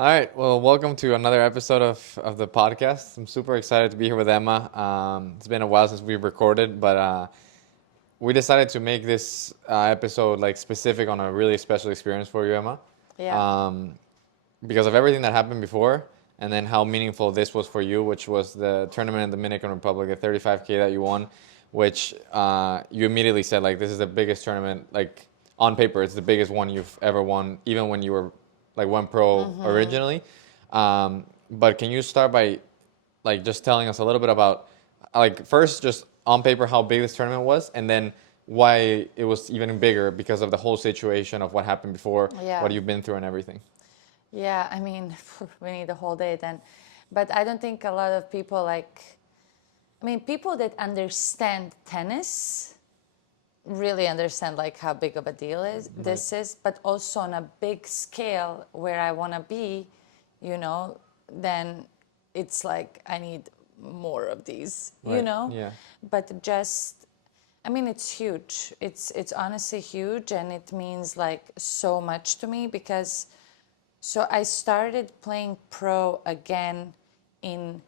All right. Well, welcome to another episode of the podcast. I'm super excited to be here with Emma. It's been a while since we've recorded, but we decided to make this episode like specific on a really special experience for you, Emma. Yeah. Um, because of everything that happened before, and then how meaningful this was for you, which was the tournament in the Dominican Republic, the 35K that you won, which you immediately said like this is the biggest tournament, like on paper, it's the biggest one you've ever won, even when you were like went pro originally. But can you start by like just telling us a little bit about like first just on paper how big this tournament was, and then why it was even bigger because of the whole situation of what happened before, Yeah. what you've been through and everything. Yeah, I mean, we need a whole day then. But I don't think a lot of people people that understand tennis really understand like how big of a deal this is, but also on a big scale where I want to be, then it's like I need more of these, Right. Yeah. But just it's huge. It's honestly huge, and it means like so much to me because so I started playing pro again in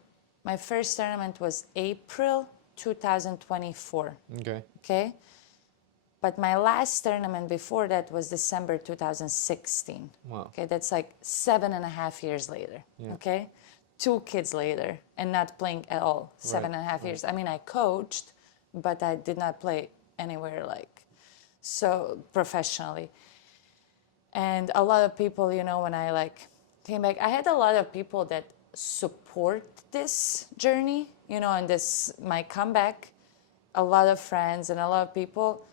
my first tournament was April 2024. Okay. Okay. But my last tournament before that was December 2016. Wow. Okay, that's like 7.5 years later. Yeah. Okay, 2 kids later, and not playing at all. 7.5 years. I mean, I coached, but I did not play anywhere like so professionally. And a lot of people, when I like came back, I had a lot of people that support this journey, and this my comeback. A lot of friends and a lot of people.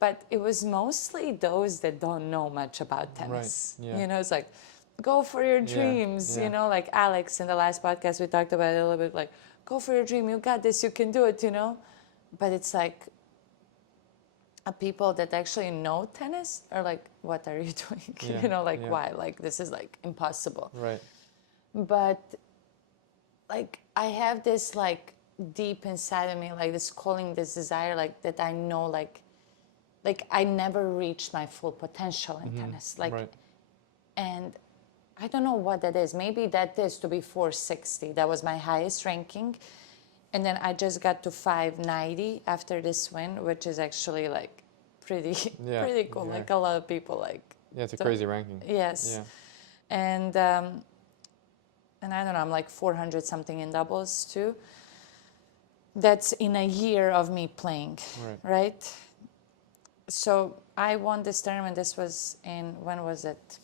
But it was mostly those that don't know much about tennis. Right. Yeah. It's like, go for your dreams. Yeah. Like Alex in the last podcast, we talked about it a little bit. Like, go for your dream. You got this. You can do it. But it's like, people that actually know tennis are like, what are you doing? Yeah. Why? Like, this is like impossible. Right. But like, I have this like deep inside of me, like this calling, this desire, like that I know, like I never reached my full potential in tennis. Right. And I don't know what that is. Maybe that is to be 460. That was my highest ranking. And then I just got to 590 after this win, which is actually like pretty cool. Yeah. Like a lot of people like. Yeah, it's a crazy ranking. Yes. Yeah. And I don't know, I'm like 400 something in doubles too. That's in a year of me playing, right? So I won this tournament. This was when was it?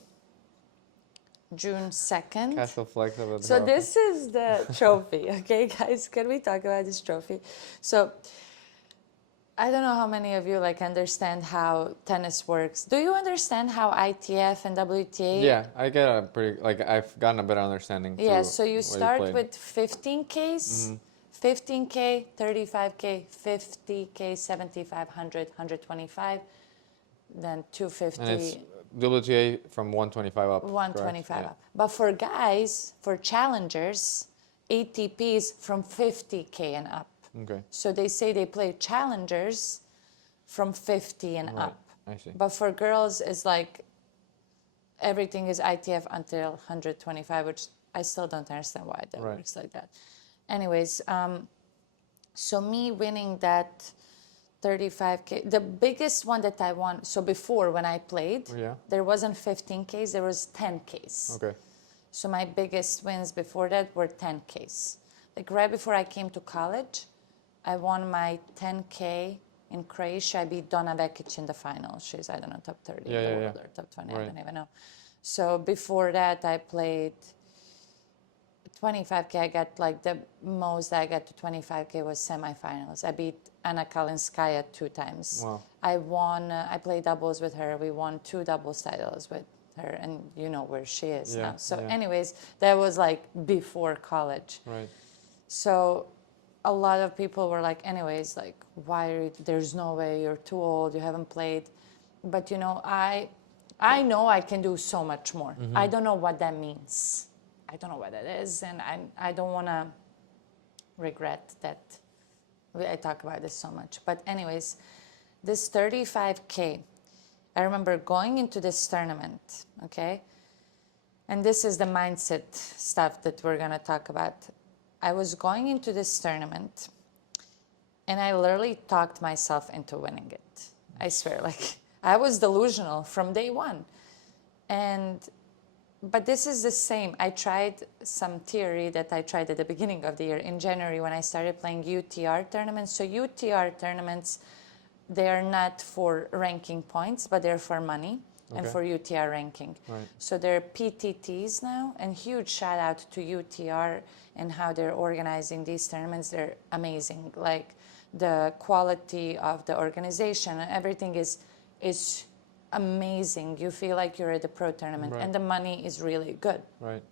June 2nd. Castle Flex of So this is the trophy, okay, guys? Can we talk about this trophy? So I don't know how many of you like understand how tennis works. Do you understand how ITF and WTA? Yeah, I get a pretty I've gotten a better understanding. Yeah, so you what start played. with 15Ks, 15K, 35K, 50K, 75, 100, 125, then 250. And it's WTA from 125 up. 125 correct? up. But for guys, for challengers, ATPs from 50K and up. Yeah. Okay. So they say they play challengers from 50 and up. I see. But for girls, it's like everything is ITF until 125, which I still don't understand why that works like that. Anyways, so me winning that 35K, the biggest one that I won, so before when I played, there wasn't 15Ks, there was 10Ks. Okay. So my biggest wins before that were 10Ks. Like right before I came to college, I won my 10K in Croatia. I beat Donna Vekic in the final. She's, I don't know, top 30 in the world or top 20, I don't even know. So before that, I played 25K. I got like the most I got to 25K was semifinals. I beat Anna Kalinskaya 2 times. Wow. I won, I played doubles with her. We won 2 doubles titles with her, and you know where she is now. So anyways, that was like before college. Right. So a lot of people were like, anyways, like, why are you, there's no way, you're too old, you haven't played. But I know I can do so much more. I don't know what that means. I don't know what that is, and I don't want to regret that I talk about this so much. But anyways, this 35K, I remember going into this tournament, okay? And this is the mindset stuff that we're going to talk about. I was going into this tournament and I literally talked myself into winning it. I swear, like I was delusional from day one. But this is the same. I tried some theory that I tried at the beginning of the year in January when I started playing UTR tournaments. So UTR tournaments, they are not for ranking points, but they're for money and for UTR ranking. Right. So they're PTTs now, and huge shout out to UTR and how they're organizing these tournaments. They're amazing. Like the quality of the organization and everything is amazing. You feel like you're at a pro tournament, and the money is really good. Right.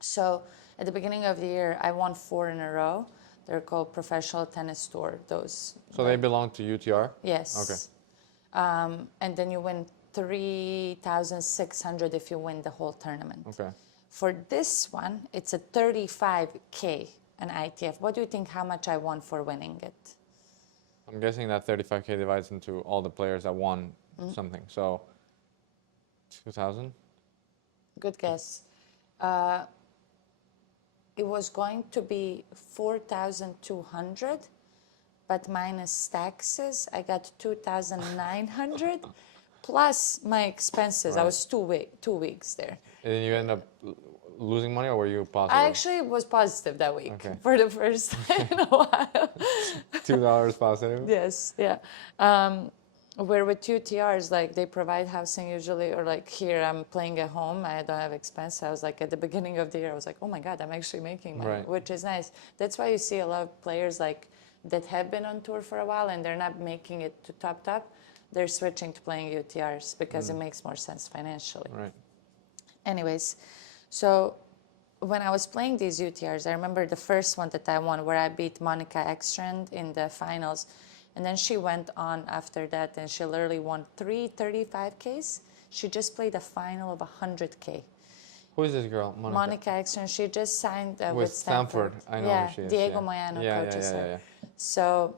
So at the beginning of the year, I won 4 in a row. They're called Professional Tennis Tour. Those. So they belong to UTR? Yes. Okay. And then you win 3,600 if you win the whole tournament. Okay. For this one, it's a 35K, an ITF. What do you think how much I won for winning it? I'm guessing that 35K divides into all the players that won something. So 2,000? Good guess. It was going to be 4,200, but minus taxes, I got 2,900 plus my expenses. I was 2 weeks there. And then you end up losing money, or were you positive? I actually was positive that week Okay. for the first time in a while. $2 positive? Yes, yeah. Where with UTRs, like they provide housing usually, or like here I'm playing at home, I don't have expense. I was like at the beginning of the year, I was like, oh my God, I'm actually making money, which is nice. That's why you see a lot of players like that have been on tour for a while and they're not making it to top. They're switching to playing UTRs because it makes more sense financially. Right. Anyways, so when I was playing these UTRs, I remember the first one that I won where I beat Monica Ekstrand in the finals. And then she went on after that and she literally won 3 35Ks. She just played a final of 100K. Who is this girl? Monica Ekstrand. She just signed with Stanford. I know who she is. Diego Moyano coaches her. So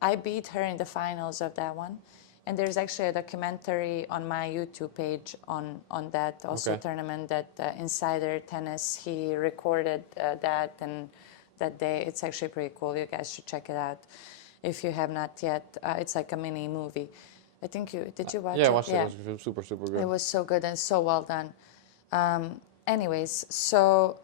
I beat her in the finals of that one. And there's actually a documentary on my YouTube page on that also tournament that Insider Tennis, he recorded that and that day. It's actually pretty cool. You guys should check it out if you have not yet. It's like a mini movie. I think did you watch it? Yeah, I watched it. It was super, super good. It was so good and so well done. Anyways, so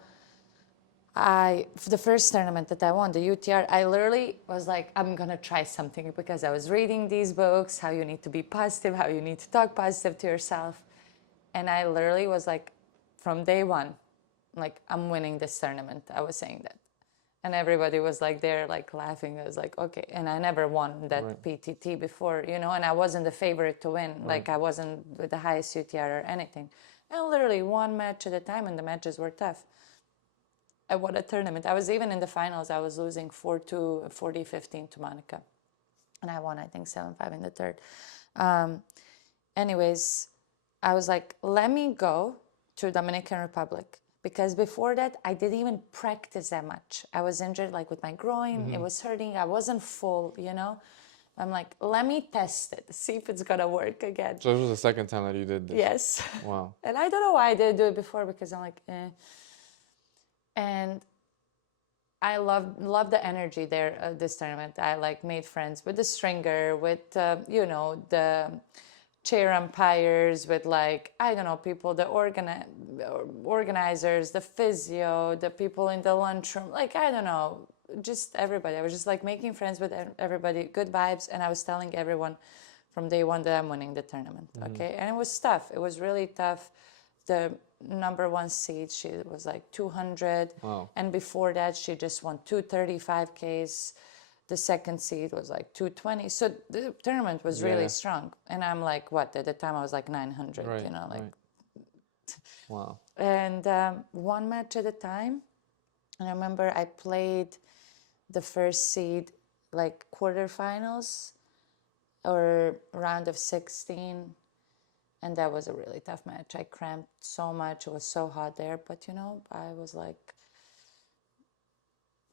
for the first tournament that I won, the UTR, I literally was like, I'm going to try something because I was reading these books, how you need to be positive, how you need to talk positive to yourself. And I literally was like, from day one, like, I'm winning this tournament. I was saying that. And everybody was like there, like laughing. I was like, okay. And I never won that PTT before, and I wasn't the favorite to win. Like I wasn't with the highest UTR or anything. And literally one match at a time, and the matches were tough. I won a tournament. I was even in the finals. I was losing 4-2, 40-15 to Monica. And I won, I think, 7-5 in the third. Anyways, I was like, let me go to Dominican Republic. Because before that, I didn't even practice that much. I was injured, like with my groin. It was hurting. I wasn't full, I'm like, let me test it, see if it's going to work again. So this was the second time that you did this? Yes. Wow. And I don't know why I didn't do it before, because I'm like, eh. And I love the energy there, this tournament. I like made friends with the stringer, with, the chair umpires, with like, I don't know, people, the organizers, the physio, the people in the lunchroom, like, I don't know, just everybody. I was just like making friends with everybody, good vibes. And I was telling everyone from day one that I'm winning the tournament. Okay. And it was tough. It was really tough. The number one seed, she was like 200. Wow. And before that, she just won 235Ks. The second seed was like 220. So the tournament was really strong. And I'm like, what? At the time, I was like 900, Wow. And one match at a time. And I remember I played the first seed, like quarterfinals or round of 16. And that was a really tough match. I cramped so much. It was so hot there. But, I was like,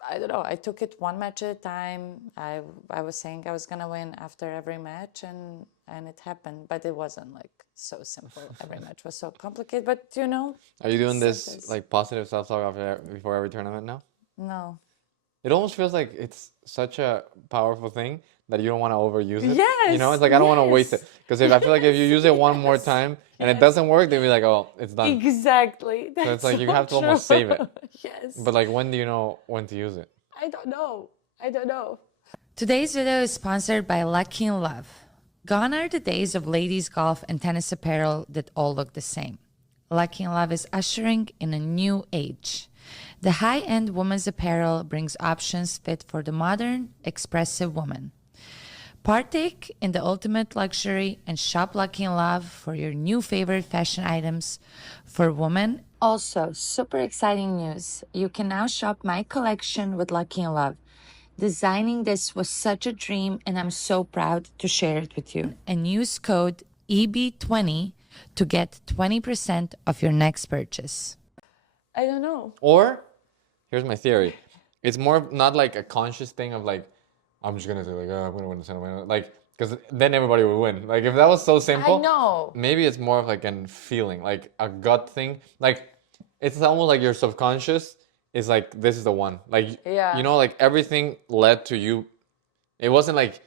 I don't know. I took it one match at a time. I was saying I was gonna win after every match, and it happened. But it wasn't like so simple. Every match was so complicated. But you know, Are you doing so this like positive self-talk before every tournament now? no. It almost feels like it's such a powerful thing that you don't want to overuse it. You know, Yes, it's like I don't want to waste it yes, because if I feel like if you yes, use it one more yes, time and it yes. doesn't work, then be like, oh, it's done. Exactly. So it's That's like you so have to almost save it. true. Yes. But like, when do you know when to use it? I don't know. I don't know. Today's video is sponsored by Lucky in Love. Gone are the days of ladies' golf and tennis apparel that all look the same. Lucky in Love is ushering in a new age. The high-end women's apparel brings options fit for the modern, expressive woman. Partake in the ultimate luxury and shop Lucky in Love for your new favorite fashion items for women. Also, super exciting news. You can now shop my collection with Lucky in Love. Designing this was such a dream, and I'm so proud to share it with you. And use code EB20 to get 20% of your next purchase. I don't know. Or here's my theory: it's more not like a conscious thing of like, I'm just gonna say like, oh, I'm gonna win the tournament, like, because then everybody would win. Like if that was so simple, I know. maybe it's more of like a feeling, like a gut thing. Like it's almost like your subconscious is like, this is the one. Like Yeah. you know, like everything led to you. It wasn't like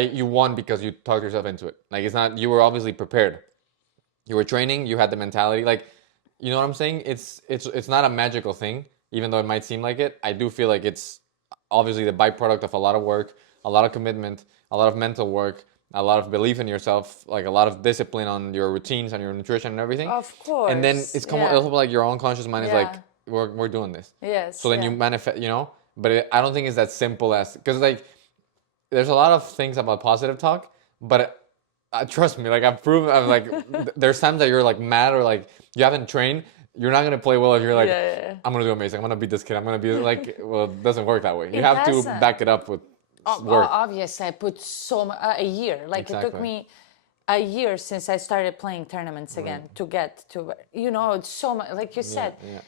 you won because you talked yourself into it. Like it's not. You were obviously prepared. You were training. You had the mentality. Like you know what I'm saying? It's not a magical thing, even though it might seem like it. I do feel like it's obviously the byproduct of a lot of work, a lot of commitment, a lot of mental work, a lot of belief in yourself, like a lot of discipline on your routines, on your nutrition and everything. Of course. And then it's yeah. also like your own conscious mind is like, Yeah. we're doing this. Yes. So then you yeah. manifest, you know. But I don't think it's that simple as, because like there's a lot of things about positive talk, but trust me, like I've proven, I'm like, there's times that you're like mad or like you haven't trained. You're not gonna play well if you're like, Yeah. I'm gonna do amazing. I'm gonna beat this kid. I'm gonna be like, well, it doesn't work that way. You It have to doesn't. back it up with work. Obviously, I put so much, a year. Like it took Exactly. me a year since I started playing tournaments again to get to, you know, it's so much, like you said. Yeah.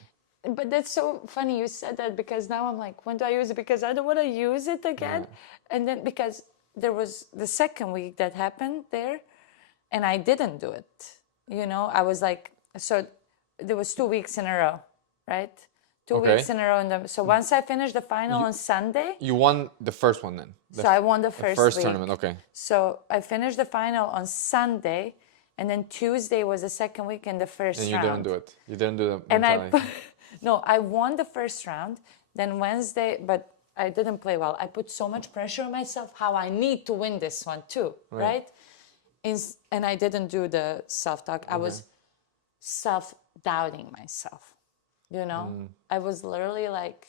But that's so funny you said that, because now I'm like, when do I use it? Because I don't want to use it again. And then because there was the second week that happened there and I didn't do it. You know, I was like, so there was 2 weeks in a row, right? Two Okay. weeks in a row. So once I finished the final on Sunday, You won the first one then. so I won the first week. tournament. Okay. So I finished the final on Sunday, and then Tuesday was the second week in the first And you round. didn't do it. You didn't do the And mentality. no, I won the first round. Then Wednesday, but I didn't play well. I put so much pressure on myself how I need to win this one too, right? And I didn't do the self-talk. I was self-doubting myself, you know? I was literally like,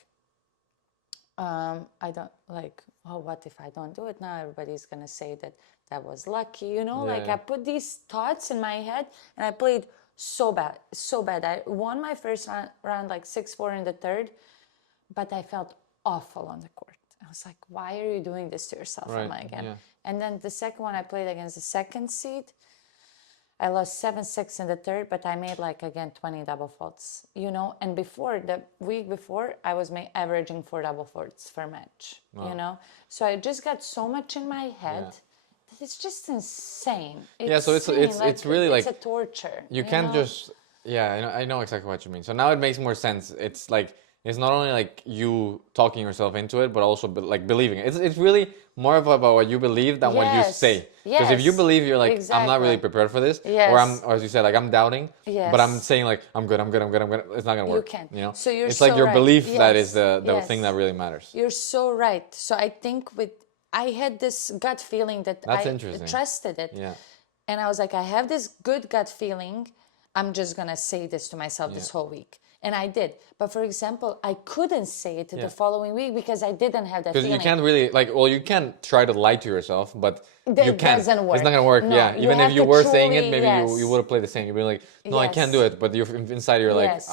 I don't like, oh, what if I don't do it now? Everybody's gonna say that that was lucky, you know? Like I put these thoughts in my head and I played so bad, so bad. I won my first round like 6-4 in the third, but I felt awful on the court. I was like, why are you doing this to yourself, Emma, again? Yeah. And then the second one I played against the second seed. I lost 7-6 in the third, but I made like again 20 double faults, you know. And before, the week before, I was averaging 4 double faults per match, you know. So I just got so much in my head that it's just insane. So it's really like it's a torture. You can't know? just I know exactly what you mean. So now it makes more sense. It's like it's not only like you talking yourself into it, but also like believing it. It's really more about what you believe than what you Yes. say. Because if you Yes. believe you're like, I'm not really Exactly. prepared for this, Yes. or as you said, like I'm doubting, but I'm Yes. saying like I'm good, it's not gonna work. can't. You know? So you're it's like so your right. belief that Yes. is the Yes. thing that really matters. You're so right. So I think I had this gut feeling that That's I interesting. trusted it. Yeah. And I was like, I have this good gut feeling. I'm just going to say this to myself this whole week. And I did. But for example, I couldn't say it the following week because I didn't have that Because feeling. you can't really you can try to lie to yourself, but That you can't. doesn't work. It's not gonna work. No, Yeah, you even have if you to were saying it, truly- maybe yes. you would have played the same. You'd be like, no, I can't do Yes. it. But you're inside, you're like, Yes.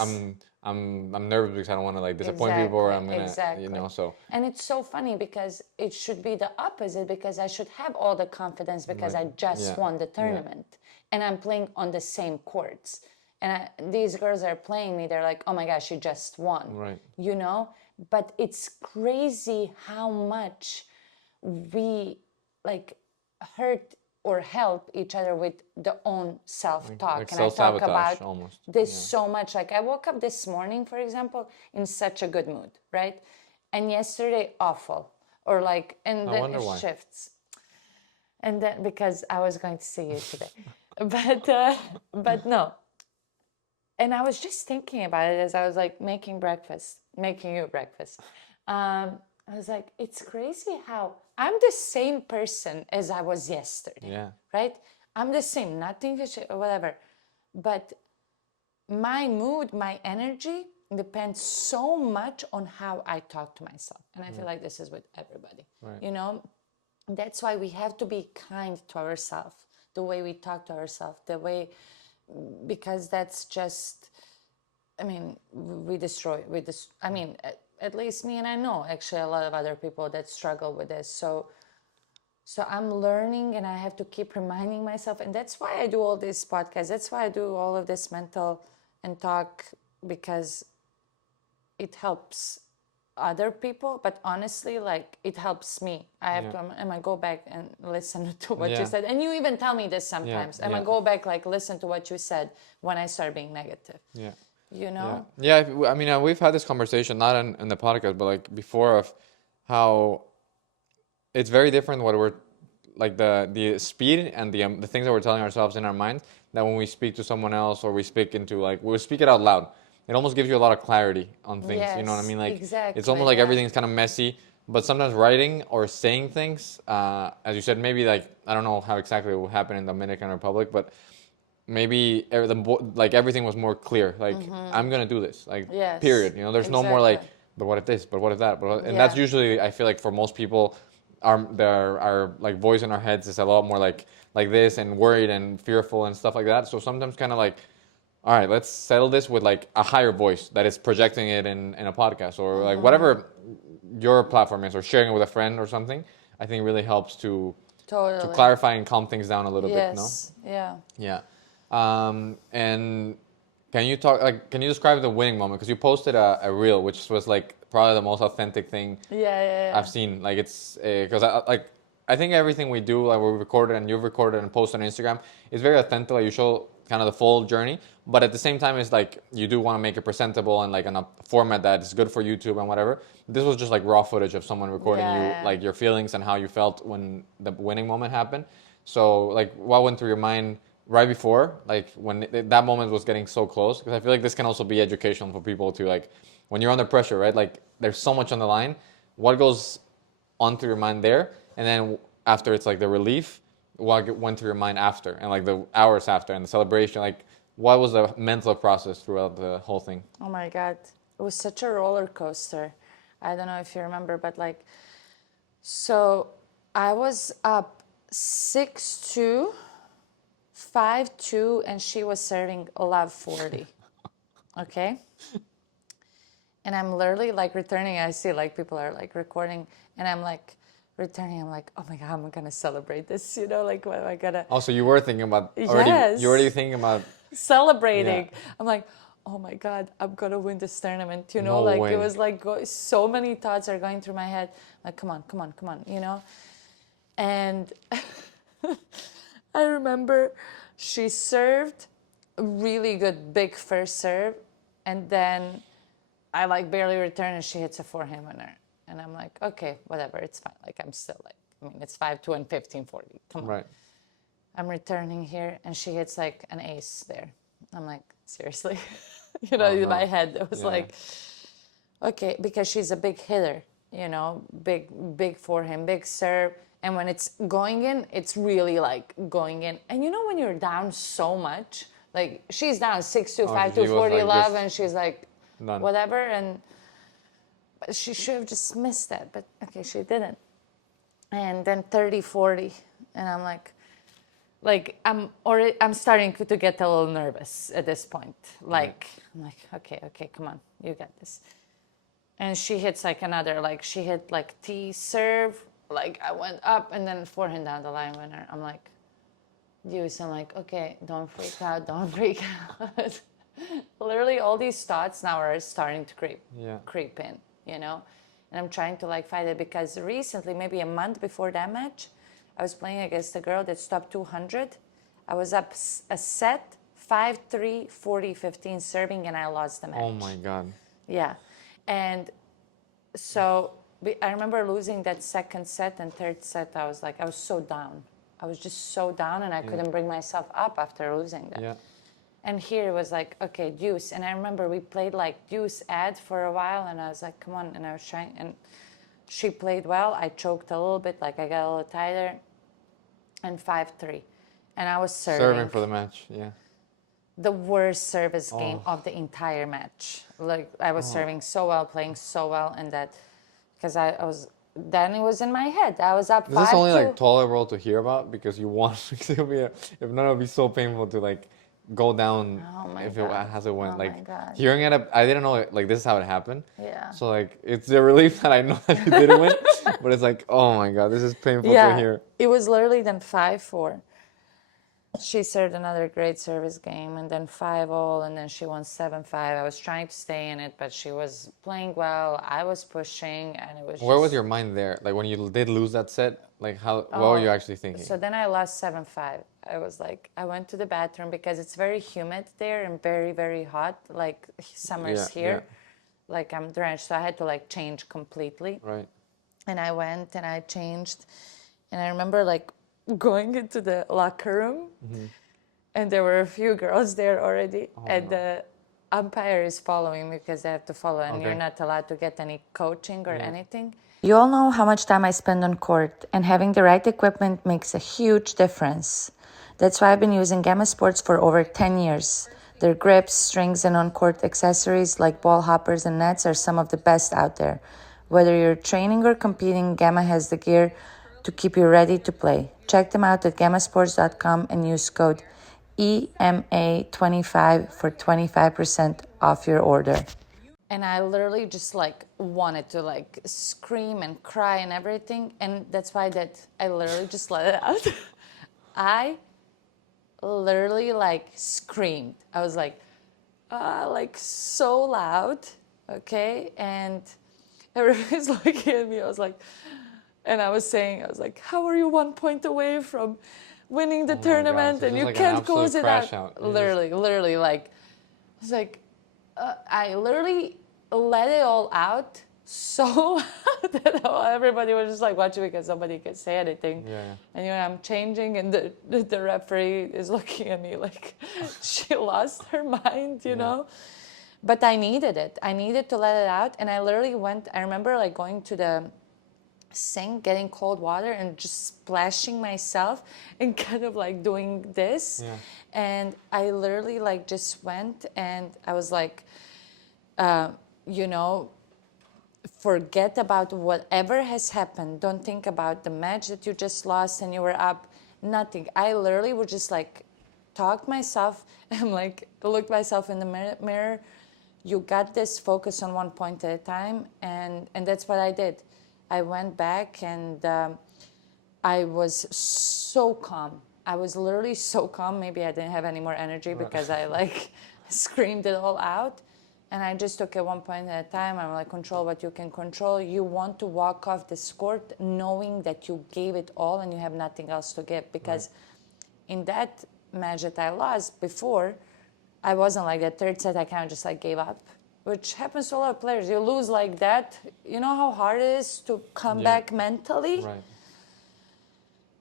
I'm nervous because I don't want to like disappoint people, or I'm gonna, Exactly. you know. So And it's so funny because it should be the opposite, because I should have all the confidence because I just won the tournament and I'm playing on the same courts. And these girls are playing me, they're like, oh my gosh, you just won. Right. You know? but it's crazy how much we like hurt or help each other with the own self-talk. Like And I talk self-sabotage about almost. this so much. Like I woke up this morning, for example, in such a good mood, right? And yesterday, awful. Or like, and I then wonder it why. shifts. And then because I was going to see you today, but no. And I was just thinking about it as I was like making you breakfast. I was like, it's crazy how I'm the same person as I was yesterday, Yeah. right? I'm the same, nothing or whatever. But my mood, my energy depends so much on how I talk to myself. And I feel like this is with everybody, Right. you know? That's why we have to be kind to ourselves, the way we talk to ourselves, because that's just, I mean, at least me, and I know actually a lot of other people that struggle with this. So I'm learning, and I have to keep reminding myself. And that's why I do all these podcasts. That's why I do all of this mental and talk, because it helps other people, but honestly, like it helps me. I have to, am I go back and listen to what you said? And you even tell me this sometimes. Am I go back, like listen to what you said when I start being negative? Yeah. You know? Yeah. I mean, we've had this conversation, not in the podcast, but like before, of how it's very different what we're like the speed and the things that we're telling ourselves in our mind, that when we speak to someone else, or we speak into, like, we speak it out loud, it almost gives you a lot of clarity on things. You know what I Yes, mean? Like, exactly, it's almost like yeah. everything's kind of messy. But sometimes writing or saying things, as you said, maybe, like, I don't know how exactly it will happen in the Dominican Republic, but maybe like everything was more clear. Like, I'm gonna do this. Like, Yes, period. You know, there's no more like, exactly. but what if this? But what if that? And that's Yeah. usually, I feel like, for most people, our like voice in our heads is a lot more like this, and worried and fearful and stuff like that. So sometimes, kind of like, all right, let's settle this with like a higher voice that is projecting it in a podcast, or like whatever your platform is, or sharing it with a friend or something. I think really helps to Totally. clarify and calm things down a little bit. No. Yes, yeah. Yeah. And can you can you describe the winning moment? Because you posted a reel, which was like probably the most authentic thing Yeah. I've seen. Like, it's because I think everything we do, like, we recorded and you've recorded and posted on Instagram, is very authentic. Like, you show kind of the full journey, but at the same time, it's like you do want to make it presentable and like in a format that is good for YouTube and whatever. This was just like raw footage of someone recording you, Yeah. like your feelings and how you felt when the winning moment happened. So, like, what went through your mind right before, like, when that moment was getting so close? Because I feel like this can also be educational for people to, like, when you're under pressure, right? Like, there's so much on the line. What goes on through your mind there, and then after, it's like the relief, what went through your mind after, and like the hours after, and the celebration? Like, what was the mental process throughout the whole thing? Oh my God. It was such a roller coaster. I don't know if you remember, but like, so I was up 6-2, 5-2, and she was serving love 40. Okay? And I'm literally like returning. I see like people are like recording, and I'm like returning. I'm like, oh my God, I'm gonna celebrate this, you know, like, what am I gonna Also, you were thinking about already. Yes. You were already thinking about. celebrating? Yeah. I'm like, oh my God, I'm gonna win this tournament, you know, No like way. it was like so many thoughts are going through my head. Like, come on, you know? And I remember she served a really good big first serve, and then I like barely return, and she hits a forehand winner. And I'm like, okay, whatever, it's fine. Like, I'm still like, I mean, it's 5-2 and 15-40. Come on. Right. I'm returning here, and she hits like an ace there. I'm like, seriously? You know, Oh, in no. my head, it was Yeah. like, okay, because she's a big hitter, you know, big forehand, big serve. And when it's going in, it's really like going in. And you know, when you're down so much, like she's down 6-2, 5-2, she was 40 like love, just and she's like, done. whatever. And but she should have just missed that. But okay, she didn't. And then 30-40. And I'm like I'm starting to get a little nervous at this point. Like, I'm like, okay, come on, you got this. And she hits like another, like she hit like T serve, like I went up, and then forehand down the line winner. I'm like, I'm like, okay, don't freak out. Literally all these thoughts now are starting to creep in, you know, and I'm trying to like fight it because recently, maybe a month before that match, I was playing against a girl that's top 200. I was up a set 5-3, 40-15 serving, and I lost the match. Oh my God. Yeah. And so I remember losing that second set and third set. I was so down. I was just so down, and I couldn't bring myself up after losing that. Yeah. And here it was like, okay, deuce. And I remember we played like deuce ad for a while, and I was like, come on. And I was trying, and she played well. I choked a little bit, like I got a little tighter, and 5-3. And I was Serving for the match. Yeah. the worst service game of the entire match. Like I was serving so well, playing so well, and that because I was then it was in my head. I was up 5-2. This is only like tolerable to hear about because you want. If not, it'll be so painful to like go down if it has it went. Oh Like my God. hearing it, I didn't know like this is how it happened. Yeah. So like it's a relief that I know that you didn't win, but it's like oh my God, this is painful to hear. It was literally then 5-4. She served another great service game, and then 5-all, and then she won 7-5. I was trying to stay in it, but she was playing well. I was pushing, and it was. Where was your mind there? Like when you did lose that set, like how? What were you actually thinking? So then I lost 7-5. I was like, I went to the bathroom because it's very humid there and very, very hot. Like summer's here, like I'm drenched, so I had to like change completely. Right. And I went and I changed, and I remember like going into the locker room, and there were a few girls there already, and the umpire is following me because they have to follow, and you're not allowed to get any coaching or anything. You all know how much time I spend on court, and having the right equipment makes a huge difference. That's why I've been using Gamma Sports for over 10 years. Their grips, strings, and on-court accessories like ball hoppers and nets are some of the best out there. Whether you're training or competing, Gamma has the gear to keep you ready to play. Check them out at gammasports.com and use code EMA25 for 25% off your order. And I literally just like wanted to like scream and cry and everything, and that's why that I literally just let it out. I literally like screamed. I was like so loud, okay? And everybody's looking at me. I was like, and I was like, how are you 1 point away from winning the tournament, and you like can't close it out? Literally, like, it's like, I literally let it all out so loud that everybody was just like watching because nobody could say anything. Yeah. And I'm changing, and the referee is looking at me like she lost her mind, you know. But I needed it. I needed to let it out, and I literally went. I remember like going to the sink, getting cold water, and just splashing myself, and kind of like doing this. Yeah. And I literally like just went, and I was like, forget about whatever has happened. Don't think about the match that you just lost and you were up. Nothing. I literally would just like talk myself and like look myself in the mirror. You got this. Focus on 1 point at a time, and that's what I did. I went back, and I was so calm. I was literally so calm. Maybe I didn't have any more energy because I like screamed it all out. And I just took it 1 point at a time. I'm like, control what you can control. You want to walk off this court knowing that you gave it all and you have nothing else to give. Because in that match that I lost before, I wasn't like that. Third set, I kind of just like gave up, which happens to a lot of players. You lose like that. You know how hard it is to come back mentally? Right.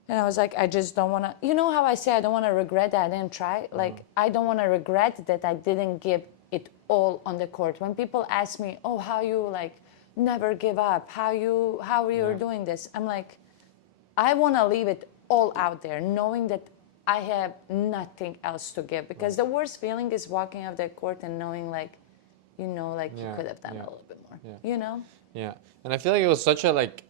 And I was like, I just don't want to, you know how I say I don't want to regret that I didn't try? Like, I don't want to regret that I didn't give it all on the court. When people ask me, oh, how you like never give up, how you're doing this, I'm like, I want to leave it all out there, knowing that I have nothing else to give. Because the worst feeling is walking off that court and knowing like, you could have done a little bit more, you know? Yeah, and I feel like it was such a like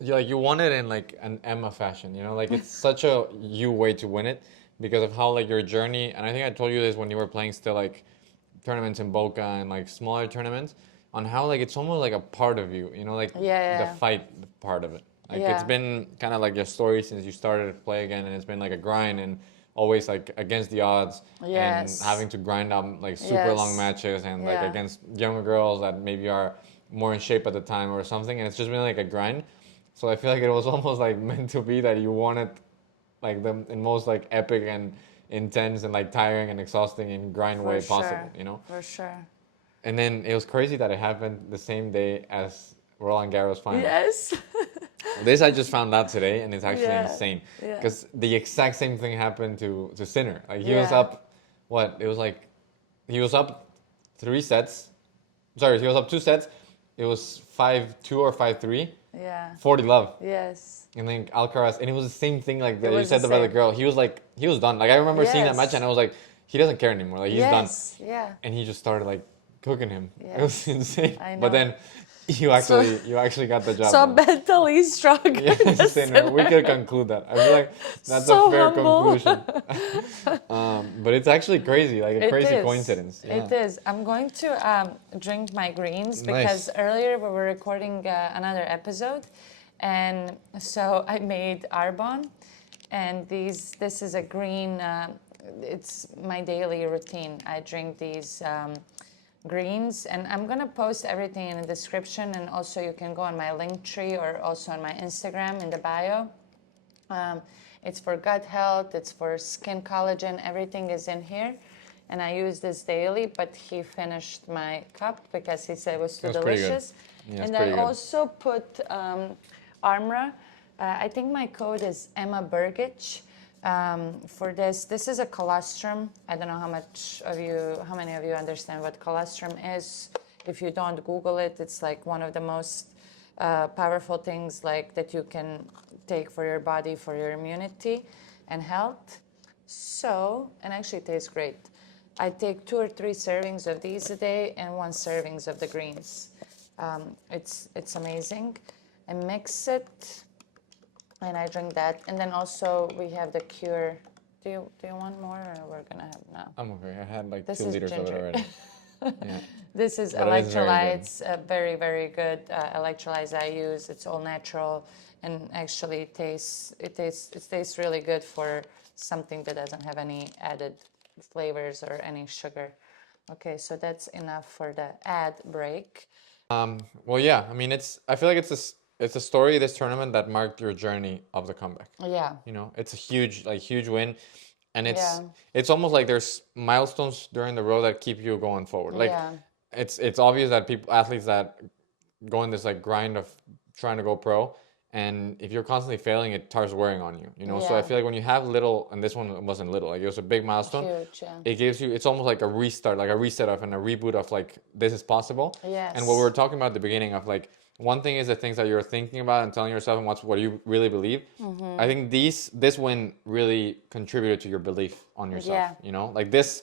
you won it in like an Emma fashion, you know, like it's such a you way to win it because of how like your journey, and I think I told you this when you were playing still like tournaments in Boca and like smaller tournaments, on how like it's almost like a part of you, you know, like the fight part of it. Like it's been kind of like your story since you started to play again, and it's been like a grind and always like against the odds and having to grind out like super long matches and like against younger girls that maybe are more in shape at the time or something, and it's just been like a grind. So I feel like it was almost like meant to be that you won it like the in most like epic and intense and like tiring and exhausting and grind For way sure. possible, you know? For sure. And then it was crazy that it happened the same day as Roland Garros final. Yes. This I just found out today, and it's actually Yeah, insane yeah. because the exact same thing happened to Sinner. Like he was Yeah. up, what? It was like he was up 3 sets. Sorry, he was up 2 sets. It was 5-2 or 5-3. Yeah. 40 love. Yes. And then Alcaraz, and it was the same thing like that you was said the about the same. girl. He was like, he was done. Like I remember seeing that match, Yes. and I was like, he doesn't care anymore. Like he's done. Yes. Yeah. And he just started like cooking him. It Yeah. was insane. I But know. then you actually got the job. So done. mentally strong. Yeah, Sinner. We could conclude that. I feel like that's So a fair humble. conclusion. But it's actually crazy, like a It crazy is. coincidence. Yeah. It is. I'm going to drink my greens Nice. because earlier we were recording another episode, and so I made Arbonne, and this is a green. It's my daily routine. I drink these greens, and I'm gonna post everything in the description, and also you can go on my link tree or also on my Instagram in the bio. It's for gut health, it's for skin collagen, everything is in here. And I use this daily, but he finished my cup because he said it was too That's pretty good. delicious. Yeah, it's And pretty I good. also put Armra. I think my code is Emma Burgic. For this. This is a colostrum. I don't know how many of you understand what colostrum is. If you don't, Google it. It's like one of the most powerful things like that you can take for your body, for your immunity and health. So, and actually it tastes great. I take 2 or 3 servings of these a day and 1 servings of the greens. It's amazing. I mix it. And I drink that, and then also we have the Cure. Do you want more, or we're gonna have now? I'm okay. I had like This 2 is liters of it ginger. already. Yeah. This is But it is very good. electrolytes, very very good electrolytes I use. It's all natural, and actually it tastes really good for something that doesn't have any added flavors or any sugar. Okay, so that's enough for the ad break. Well, yeah. I mean, I feel like it's a story of this tournament that marked your journey of the comeback. Yeah. You know, it's a huge win, and Yeah. it's almost like there's milestones during the road that keep you going forward. Like Yeah. it's obvious that athletes that go in this like grind of trying to go pro, and if you're constantly failing, it starts wearing on you. You know, so I Yeah. feel like when you have little, and this one wasn't little, like it was a big milestone. Huge, yeah. It gives you, it's almost like a restart, like a reset of and a reboot of like this is possible. Yes. And what we were talking about at the beginning of like one thing is the things that you're thinking about and telling yourself and what you really believe. Mm-hmm. I think this win really contributed to your belief on yourself. Yeah. You know, like this,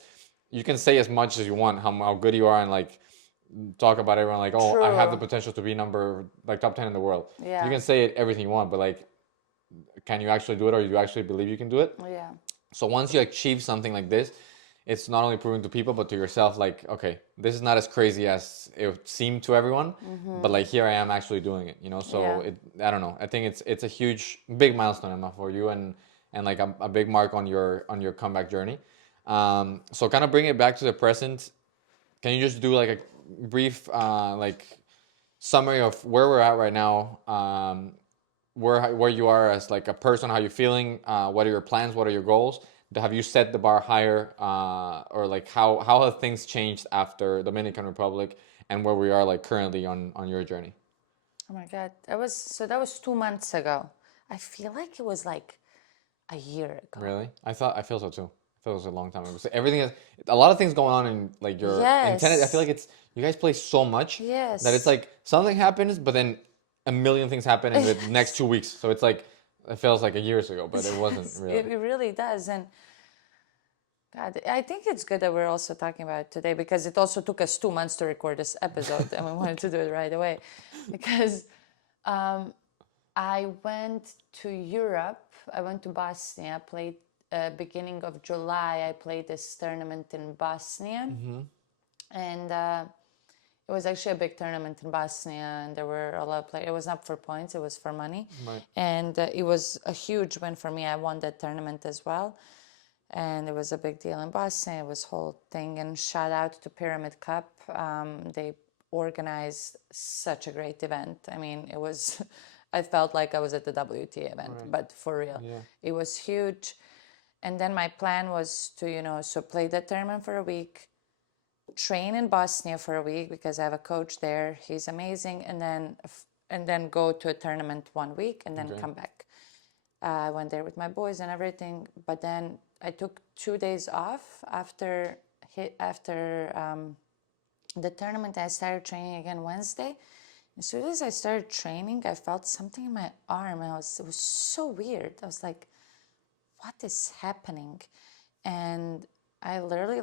you can say as much as you want how good you are and like talk about everyone like, oh, I have the True. potential to be top 10 in the world. Yeah. You can say it everything you want, but like, can you actually do it, or do you actually believe you can do it? Yeah. So once you achieve something like this, it's not only proving to people but to yourself like, okay, this is not as crazy as it seemed to everyone, but like here I am actually doing it, you know. So Mm-hmm. Yeah. I don't know. I think it's a big milestone, Emma, for you, and like a big mark on your comeback journey. So kind of bring it back to the present. Can you just do like a brief like summary of where we're at right now? Where you are as like a person, how you're feeling, what are your plans, what are your goals? Have you set the bar higher, or like how have things changed after Dominican Republic and where we are like currently on your journey? Oh my God, that was 2 months ago. I feel like it was like a year ago. Really? I feel so too. I feel it was a long time ago. So everything is a lot of things going on in like your in tennis. I feel like you guys play so much Yes. that it's like something happens, but then a million things happen in the next 2 weeks. So it's like it feels like a years ago, but it wasn't really. It really does, and God, I think it's good that we're also talking about it today because it also took us 2 months to record this episode, and we wanted to do it right away, because I went to Europe. I went to Bosnia. Played beginning of July. I played this tournament in Bosnia, and it was actually a big tournament in Bosnia, and there were a lot of players. It was not for points; it was for money, Right. and it was a huge win for me. I won that tournament as well, and it was a big deal in Bosnia. It was whole thing, and shout out to Pyramid Cup. They organize such a great event. I mean, it was, I felt like I was at the WTA event, but for real, it was huge. And then my plan was to, so play the tournament for a week, train in Bosnia for a week because I have a coach there. He's amazing. And then go to a tournament 1 week and then come back. I went there with my boys and everything. But then I took 2 days off after the tournament. I started training again Wednesday. As soon as I started training, I felt something in my arm. And it was so weird. I was like, what is happening? And I literally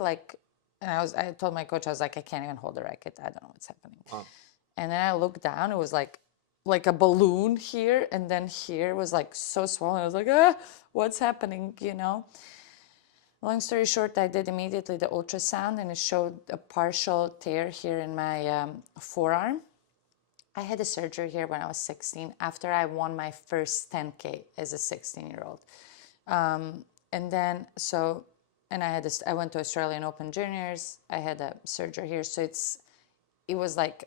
I told my coach, I was like, I can't even hold the racket. I don't know what's happening. Wow. And then I looked down, it was like a balloon here. And then here was like so swollen. I was like, what's happening, Long story short, I did immediately the ultrasound and it showed a partial tear here in my forearm. I had a surgery here when I was 16 after I won my first 10K as a 16-year-old. And then, I went to Australian Open Juniors. I had a surgery here. So it was like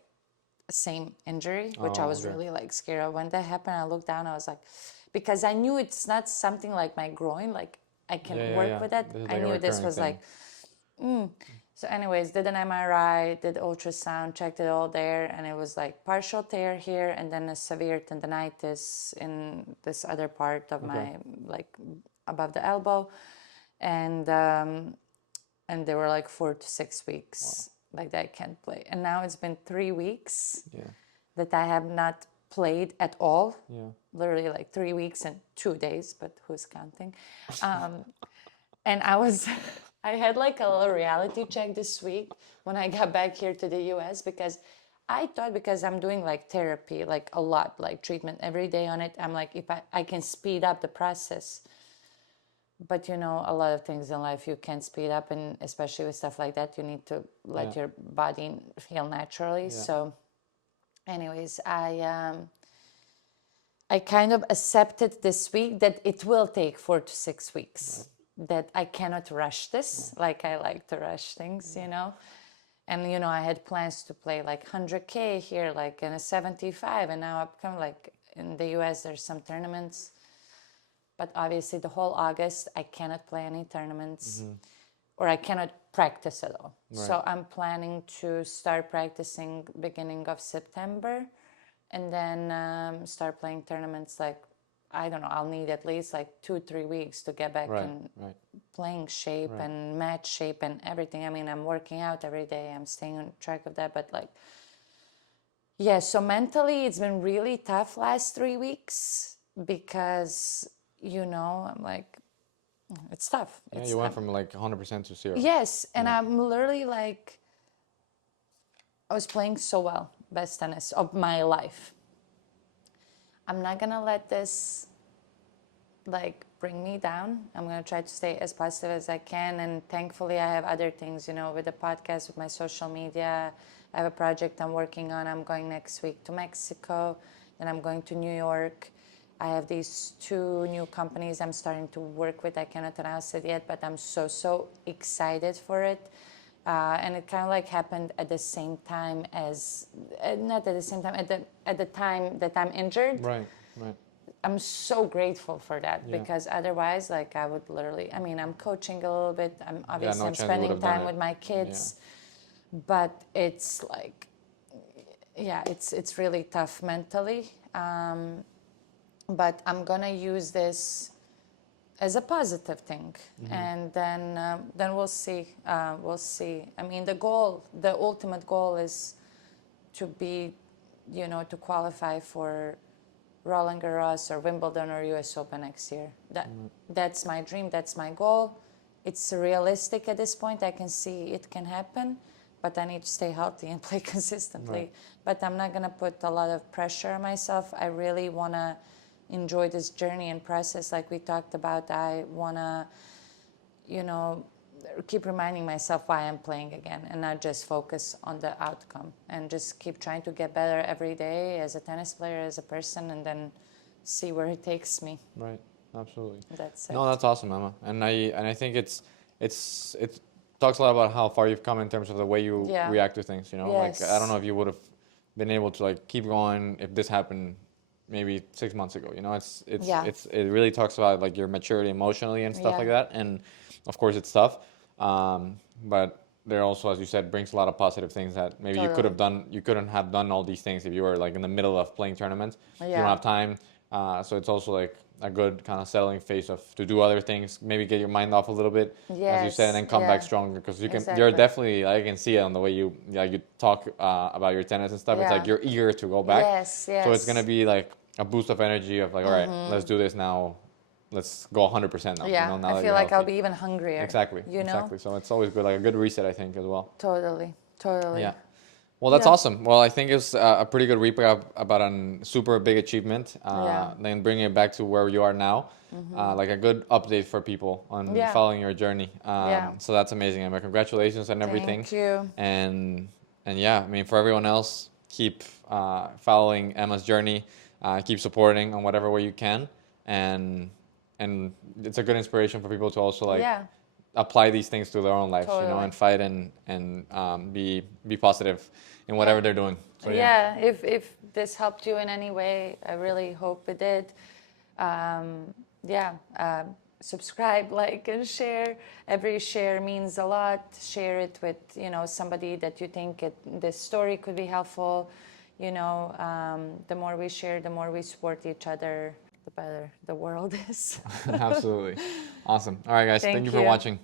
same injury, which I was really like scared of. When that happened, I looked down, I was like, because I knew it's not something like my groin, like I can work with that. I knew this was like, So anyways, did an MRI, did ultrasound, checked it all there, and it was like partial tear here and then a severe tendonitis in this other part of my, like above the elbow. And they were like 4 to 6 weeks like that I can't play. And now it's been 3 weeks that I have not played at all. Literally like 3 weeks and 2 days, but who's counting? And I had like a little reality check this week when I got back here to the US because I thought because I'm doing like therapy, like a lot, like treatment every day on it, I'm like, if I can speed up the process. But a lot of things in life you can't speed up, and especially with stuff like that, you need to let your body heal naturally. So anyways, I kind of accepted this week that it will take 4 to 6 weeks, that I cannot rush this, like I like to rush things, And, I had plans to play like 100K here, like in a 75, and now upcoming, like in the US, there's some tournaments. But obviously the whole August, I cannot play any tournaments or I cannot practice at all. So I'm planning to start practicing beginning of September and then start playing tournaments like, I don't know, I'll need at least like 2-3 weeks to get back in playing shape and match shape and everything. I mean, I'm working out every day. I'm staying on track of that. But like, so mentally it's been really tough last 3 weeks because... I'm like, it's tough. You went from like 100% to 0. Yes, and I'm literally like, I was playing so well, best tennis of my life. I'm not gonna let this like bring me down. I'm gonna try to stay as positive as I can, and thankfully I have other things, with the podcast, with my social media. I have a project I'm working on. I'm going next week to Mexico, then I'm going to New York. I have these 2 new companies I'm starting to work with. I cannot announce it yet, but I'm so excited for it. And it kind of like happened at the same time as, not at the same time, at the time that I'm injured. Right. I'm so grateful for that because otherwise, like I would literally, I mean, I'm coaching a little bit. I'm spending time with my kids, but it's like, it's really tough mentally. But I'm gonna use this as a positive thing, and then we'll see. We'll see. I mean, the ultimate goal is to be, to qualify for Roland Garros or Wimbledon or US Open next year. That's my dream. That's my goal. It's realistic at this point. I can see it can happen, but I need to stay healthy and play consistently. But I'm not gonna put a lot of pressure on myself. I really wanna enjoy this journey and process like we talked about. I want to, keep reminding myself why I'm playing again and not just focus on the outcome and just keep trying to get better every day as a tennis player, as a person, and then see where it takes me. Right. Absolutely. That's it. No, that's awesome, Emma. And I think it's talks a lot about how far you've come in terms of the way you Yeah. react to things. You know, like I don't Yes. know if you would have been able to like keep going if this happened maybe 6 months ago. You know, Yeah. it really talks about like your maturity emotionally and stuff Yeah. like that. And of course, it's tough, but there also, as you said, brings a lot of positive things that maybe you could have Totally. done. You couldn't have done all these things if you were like in the middle of playing tournaments. You don't Yeah. have time, so it's also like a good kind of settling phase of to do other things, maybe get your mind off a little bit, as you said, and Yes, then come yeah. back stronger because you can. You're Exactly. definitely, I can see it on the way you you talk about your tennis and stuff. It's Yeah. like you're eager to go back. Yes, So it's gonna yes. be like a boost of energy of like, all right, let's do this now. Let's go 100% now. Yeah, You know, now I that feel you're like I'll healthy. be even hungrier. Exactly. You know? Exactly. So it's always good, like a good reset, I think, as well. Totally, totally. Yeah. Well, that's Yeah. awesome. Well, I think it's a pretty good recap about a super big achievement. Yeah. Then bringing it back to where you are now, like a good update for people on Yeah. following your journey. Yeah. So that's amazing, Emma. Congratulations and everything. Thank you. And yeah, I mean, for everyone else, keep following Emma's journey. Keep supporting on whatever way you can, and it's a good inspiration for people to also like Yeah. apply these things to their own lives, you know, Totally. and fight and be positive in whatever they're doing. So Yeah, if this helped you in any way, I really hope it did. Yeah, subscribe, like, and share. Every share means a lot. Share it with, you know, somebody that you think this story could be helpful. You know, the more we share, the more we support each other, the better the world is. Absolutely. Awesome. All right, guys. Thank you for you. watching.